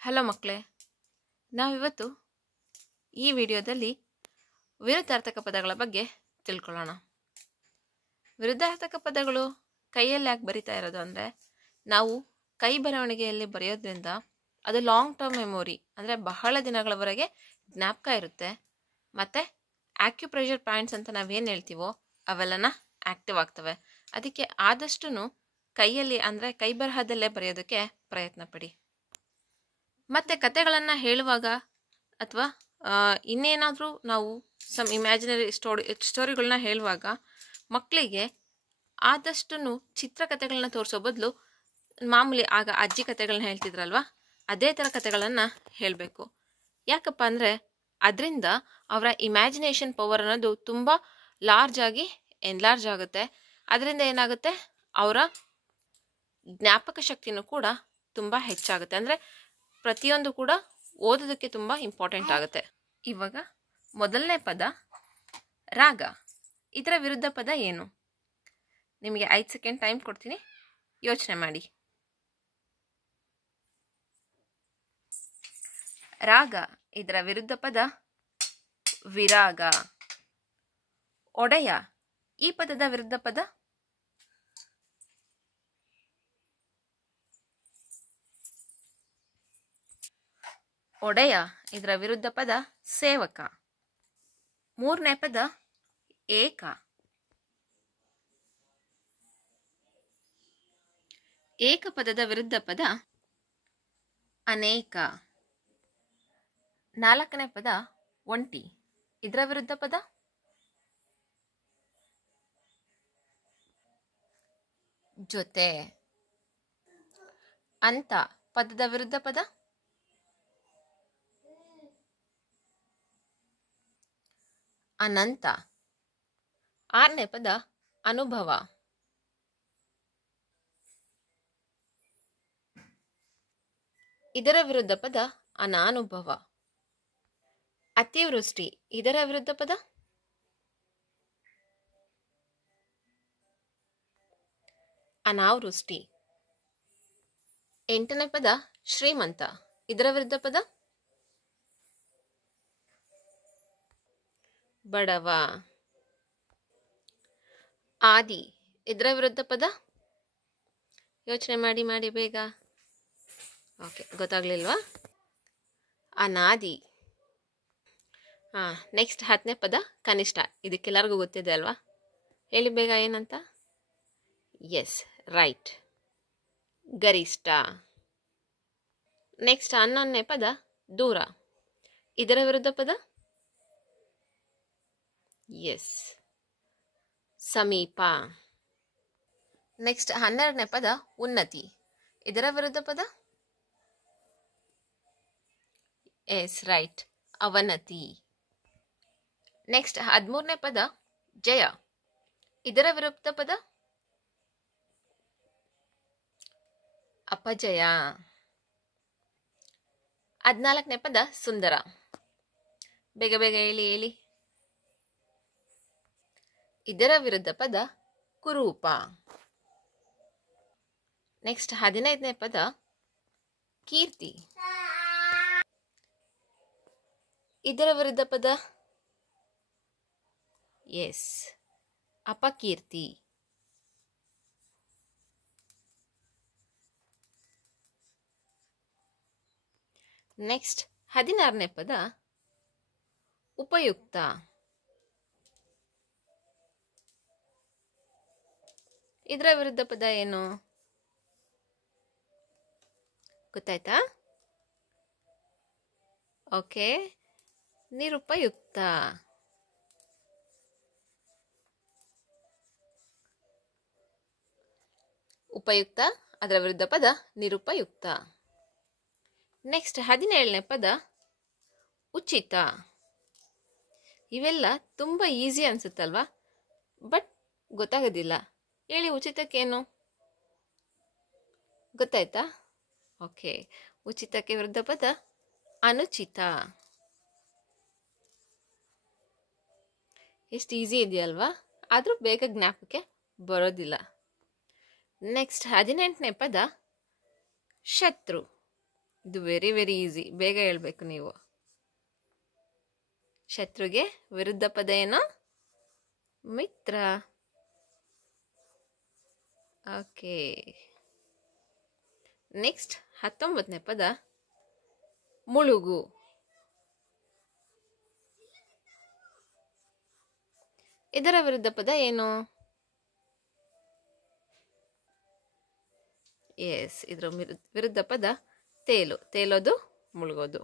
Hello ಮಕ್ಕಳೇ, ನಾವಿವತ್ತು ಈ ವಿಡಿಯೋದಲ್ಲಿ ವಿರುದ್ಧಾರ್ಥಕ ಪದಗಳ ಬಗ್ಗೆ ತಿಳ್ಕೊಳ್ಳೋಣ. ವಿರುದ್ಧಾರ್ಥಕ ಪದಗಳು ಕೈಯಲ್ಲಿ ಯಾಕೆ ಬರಿತಾ ಇರೋದು ಅಂದರೆ, ನಾವು ಕೈ ಬರವಣಿಗೆಯಲ್ಲಿ ಬರೆಯೋದ್ರಿಂದ ಅದು ಲಾಂಗ್ ಟರ್ಮ್ ಮೆಮೊರಿ ಅಂದರೆ ಬಹಳ ದಿನಗಳವರೆಗೆ ಜ್ಞಾಪಕ ಇರುತ್ತೆ. ಮತ್ತು ಆಕ್ಯುಪ್ರೆಷರ್ ಪಾಯಿಂಟ್ಸ್ ಅಂತ ನಾವೇನು ಹೇಳ್ತೀವೋ ಅವೆಲ್ಲನ ಆ್ಯಕ್ಟಿವ್ ಆಗ್ತವೆ. ಅದಕ್ಕೆ ಆದಷ್ಟು ಕೈಯಲ್ಲಿ ಅಂದರೆ ಕೈ ಬರಹದಲ್ಲೇ ಬರೆಯೋದಕ್ಕೆ ಪ್ರಯತ್ನ ಪಡಿ. ಮತ್ತು ಕತೆಗಳನ್ನು ಹೇಳುವಾಗ ಅಥವಾ ಇನ್ನೇನಾದರೂ ನಾವು ಸಮ್ ಇಮ್ಯಾಜಿನರಿ ಸ್ಟೋರಿಗಳನ್ನ ಹೇಳುವಾಗ ಮಕ್ಕಳಿಗೆ ಆದಷ್ಟು ಚಿತ್ರಕಥೆಗಳನ್ನ ತೋರಿಸೋ ಬದಲು ಮಾಮೂಲಿ ಆಗ ಅಜ್ಜಿ ಕತೆಗಳನ್ನ ಹೇಳ್ತಿದ್ರಲ್ವ, ಅದೇ ಥರ ಕತೆಗಳನ್ನು ಹೇಳಬೇಕು. ಯಾಕಪ್ಪ ಅಂದರೆ ಅದರಿಂದ ಅವರ ಇಮ್ಯಾಜಿನೇಷನ್ ಪವರ್ ಅನ್ನೋದು ತುಂಬ ಎನ್ಲಾರ್ಜ್ ಆಗುತ್ತೆ. ಅದರಿಂದ ಏನಾಗುತ್ತೆ, ಅವರ ಜ್ಞಾಪಕ ಶಕ್ತಿನೂ ಕೂಡ ತುಂಬ ಹೆಚ್ಚಾಗುತ್ತೆ. ಅಂದರೆ ಪ್ರತಿಯೊಂದು ಕೂಡ ಓದೋದಕ್ಕೆ ತುಂಬ ಇಂಪಾರ್ಟೆಂಟ್ ಆಗುತ್ತೆ. ಇವಾಗ ಮೊದಲನೇ ಪದ ರಾಗ. ಇದರ ವಿರುದ್ಧ ಪದ ಏನು? ನಿಮಗೆ 5 ಸೆಕೆಂಡ್ ಟೈಮ್ ಕೊಡ್ತೀನಿ, ಯೋಚನೆ ಮಾಡಿ. ರಾಗ ಇದರ ವಿರುದ್ಧ ಪದ ವಿರಾಗ. ಒಡೆಯ ಈ ಪದದ ವಿರುದ್ಧ ಪದ ಒಡೆಯ ಇದರ ವಿರುದ್ಧ ಪದ ಸೇವಕ. ಮೂರನೇ ಪದ ಏಕ. ಏಕ ಪದದ ವಿರುದ್ಧ ಪದ ಅನೇಕ. ನಾಲ್ಕನೇ ಪದ ಒಂಟಿ. ಇದರ ವಿರುದ್ಧ ಪದ ಜೊತೆ. ಅಂತ ಪದದ ವಿರುದ್ಧ ಪದ ಅನಂತ. ಆರನೇ ಪದ ಅನುಭವ. ಇದರ ವಿರುದ್ಧ ಪದ ಅನಾನುಭವ. ಅತಿವೃಷ್ಟಿ ಇದರ ವಿರುದ್ಧ ಪದ ಅನಾವೃಷ್ಟಿ. ಎಂಟನೇ ಪದ ಶ್ರೀಮಂತ. ಇದರ ವಿರುದ್ಧ ಪದ ಬಡವ. ಆದಿ ಇದರ ವಿರುದ್ಧ ಪದ ಯೋಚನೆ ಮಾಡಿ ಬೇಗ. ಓಕೆ, ಗೊತ್ತಾಗ್ಲಿಲ್ವಾ? ಅನಾದಿ. ನೆಕ್ಸ್ಟ್ 10ನೇ ಪದ ಕನಿಷ್ಠ. ಇದಕ್ಕೆಲ್ಲರಿಗೂ ಗೊತ್ತಿದೆ ಅಲ್ವಾ? ಹೇಳಿ ಬೇಗ ಏನಂತ. ಎಸ್, ರೈಟ್, ಗರಿಷ್ಠ. ನೆಕ್ಸ್ಟ್ 11ನೇ ಪದ ದೂರ. ಇದರ ವಿರುದ್ಧ ಪದ ಎಸ್, ಸಮೀಪ. ನೆಕ್ಸ್ಟ್ 12ನೇ ಪದ ಉನ್ನತಿ. ಇದರ ವಿರುದ್ಧ ಪದ ಎಸ್, ರೈಟ್, ಅವನತಿ. ನೆಕ್ಸ್ಟ್ 13ನೇ ಪದ ಜಯ. ಇದರ ವಿರುದ್ಧ ಪದ ಅಪಜಯ. 14ನೇ ಪದ ಸುಂದರ. ಬೇಗ ಹೇಳಿ. ಇದರ ವಿರುದ್ಧ ಪದ ಕುರೂಪ. ನೆಕ್ಸ್ಟ್ 15ನೇ ಪದ ಕೀರ್ತಿ. ಇದರ ವಿರುದ್ಧ ಪದ ಎಸ್, ಅಪಕೀರ್ತಿ. ನೆಕ್ಸ್ಟ್ 16ನೇ ಪದ ಉಪಯುಕ್ತ. ಇದರ ವಿರುದ್ಧ ಪದ ಏನು ಗೊತ್ತಾಯ್ತಾ? ಓಕೆ, ನಿರುಪಯುಕ್ತ. ಉಪಯುಕ್ತ, ಅದರ ವಿರುದ್ಧ ಪದ ನಿರುಪಯುಕ್ತ. ನೆಕ್ಸ್ಟ್ 17ನೇ ಪದ ಉಚಿತ. ಇವೆಲ್ಲ ತುಂಬ ಈಸಿ ಅನ್ಸುತ್ತಲ್ವಾ? ಬಟ್ ಗೊತ್ತಾಗೋದಿಲ್ಲ. ಹೇಳಿ, ಉಚಿತಕ್ಕೇನು ಗೊತ್ತಾಯ್ತಾ? ಓಕೆ, ಉಚಿತಕ್ಕೆ ವಿರುದ್ಧ ಪದ ಅನುಚಿತ. ಎಷ್ಟು ಈಸಿ ಇದೆಯಲ್ವಾ? ಆದರೂ ಬೇಗ ಜ್ಞಾಪಕಕ್ಕೆ ಬರೋದಿಲ್ಲ. ನೆಕ್ಸ್ಟ್ 18ನೇ ಪದ ಶತ್ರು. ಇದು ವೆರಿ ವೆರಿ ಈಸಿ, ಬೇಗ ಹೇಳ್ಬೇಕು ನೀವು. ಶತ್ರುಗೆ ವಿರುದ್ಧ ಪದ ಏನು? ಮಿತ್ರ. ಓಕೆ, ನೆಕ್ಸ್ಟ್ 19ನೇ ಪದ ಮುಳುಗು. ಇದರ ವಿರುದ್ಧ ಪದ ಏನು? ಎಸ್, ಇದರ ವಿರುದ್ಧ ಪದ ತೇಲು. ತೇಲೋದು, ಮುಳುಗೋದು.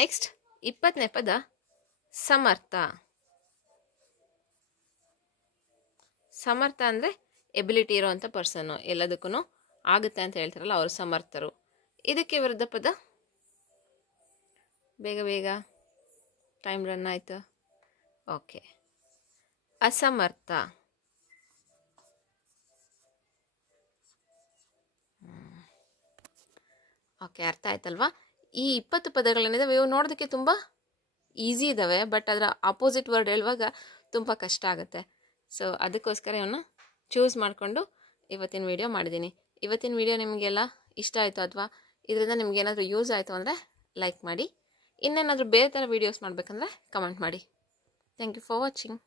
ನೆಕ್ಸ್ಟ್ 20ನೇ ಪದ ಸಮರ್ಥ. ಸಮರ್ಥ ಅಂದರೆ ಎಬಿಲಿಟಿ ಇರೋವಂಥ ಪರ್ಸನ್ನು, ಎಲ್ಲದಕ್ಕೂ ಆಗುತ್ತೆ ಅಂತ ಹೇಳ್ತಾರಲ್ಲ ಅವರು ಸಮರ್ಥರು. ಇದಕ್ಕೆ ವಿರುದ್ಧ ಪದ? ಬೇಗ ಬೇಗ, ಟೈಮ್ ರನ್ ಆಯಿತು. ಓಕೆ, ಅಸಮರ್ಥ. ಓಕೆ, ಅರ್ಥ ಆಯ್ತಲ್ವಾ? ಈ 20 ಪದಗಳೇನಿದಾವೆ ಇವು ನೋಡೋದಕ್ಕೆ ತುಂಬ ಈಸಿ ಇದ್ದಾವೆ, ಬಟ್ ಅದರ ಆಪೋಸಿಟ್ ವರ್ಡ್ ಹೇಳುವಾಗ ತುಂಬ ಕಷ್ಟ ಆಗುತ್ತೆ. ಸೊ ಅದಕ್ಕೋಸ್ಕರ ಇವನ್ನ ಚೂಸ್ ಮಾಡಿಕೊಂಡು ಇವತ್ತಿನ ವಿಡಿಯೋ ಮಾಡಿದ್ದೀನಿ. ಇವತ್ತಿನ ವಿಡಿಯೋ ನಿಮಗೆಲ್ಲ ಇಷ್ಟ ಆಯಿತು ಅಥವಾ ಇದರಿಂದ ನಿಮಗೇನಾದರೂ ಯೂಸ್ ಆಯಿತು ಅಂದರೆ ಲೈಕ್ ಮಾಡಿ. ಇನ್ನೇನಾದರೂ ಬೇರೆ ಥರ ವೀಡಿಯೋಸ್ ಮಾಡಬೇಕಂದ್ರೆ ಕಮೆಂಟ್ ಮಾಡಿ. Thank you for watching.